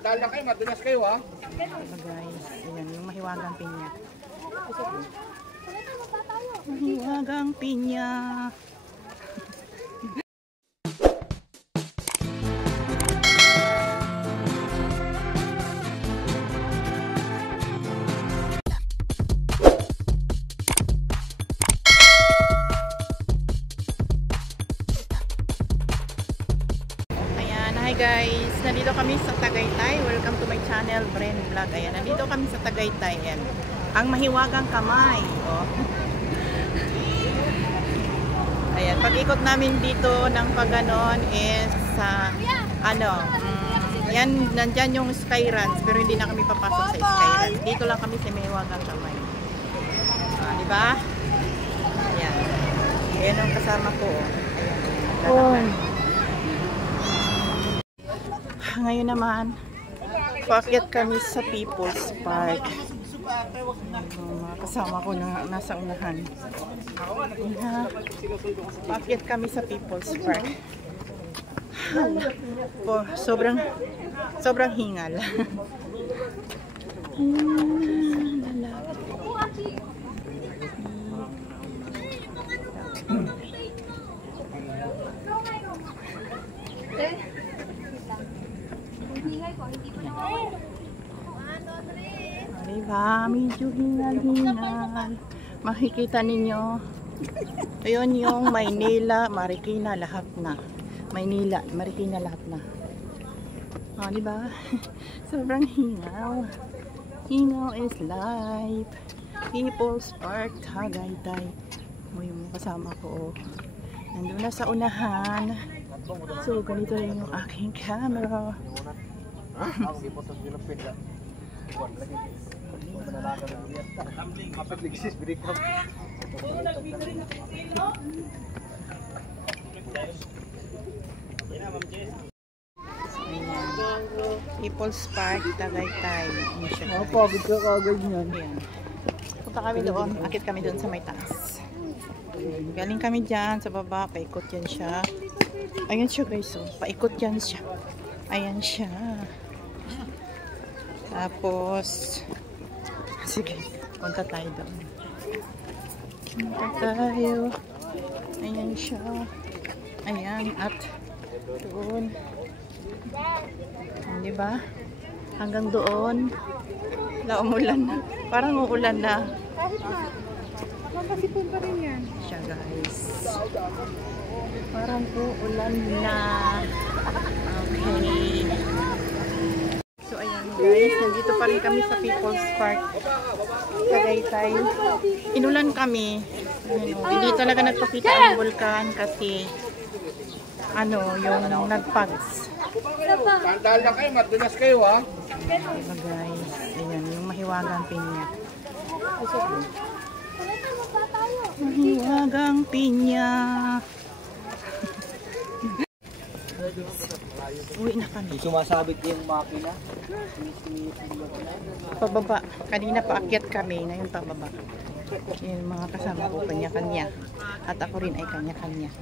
Tandaan lang kayo, madulas kayo ha. Diba guys, ayan yung mahiwagang pinya. Mahiwagang pinya. Hi guys, nandito kami sa Tagaytay. Welcome to my channel, Bren Vlog. Ayan, nandito kami sa Tagaytay. Ayan, ang mahiwagang kamay. Oh. Ayan, pag-ikot namin dito ng pagganon is sa yan, nandyan yung Skyruns, pero hindi na kami papasok sa Skyruns. Dito lang kami sa mahiwagang kamay. Diba? Ayan. Ayan ang kasama ko. Ayan. Ngayon naman, paakyat kami sa People's Park. Mga kasama ko na nasa unahan. Paakyat kami sa People's Park. Sobrang hingal. Diba? Medyo hingal-hingal. Makikita ninyo. Ayun yung Maynila, Marikina, lahat na. Maynila, Marikina, lahat na. Diba? Sobrang hingal. Hingal is life. People's Park, Tagaytay. Yung kasama ko. Nandun na sa unahan. So, ganito rin yung aking camera. People's Park, Tagaytay. Pagod ka kagad yan. Punta kami doon. Akit kami doon sa may taas. Galing kami dyan sa baba. Paikot yan siya. Ayan siya guys. So, paikot yan siya. Ayan siya. Tapos, sige, punta tayo doon. Punta tayo. Ayan siya. Ayan, at doon. Diba? Hanggang doon. Umulan na. Parang uulan na. Makasipon pa rin yan. Siya guys. Parang uulan na. Okay. So ayan guys, nandito pa rin kami sa People's Park, Tagaytay. Inulan kami. Hindi talaga nagpakita ang vulkan kasi yung nagpags. Tandaan lang kayo, madulas kayo ha. Diba guys, ayan yung mahiwagang pinya. Mahiwagang pinya. Uwi na kami. Sumasabit yung makina. Pababa. Kanina paakyat kami. Ngayon pababa. Yung mga kasama ko kanya-kanya. At ako rin ay kanya-kanya.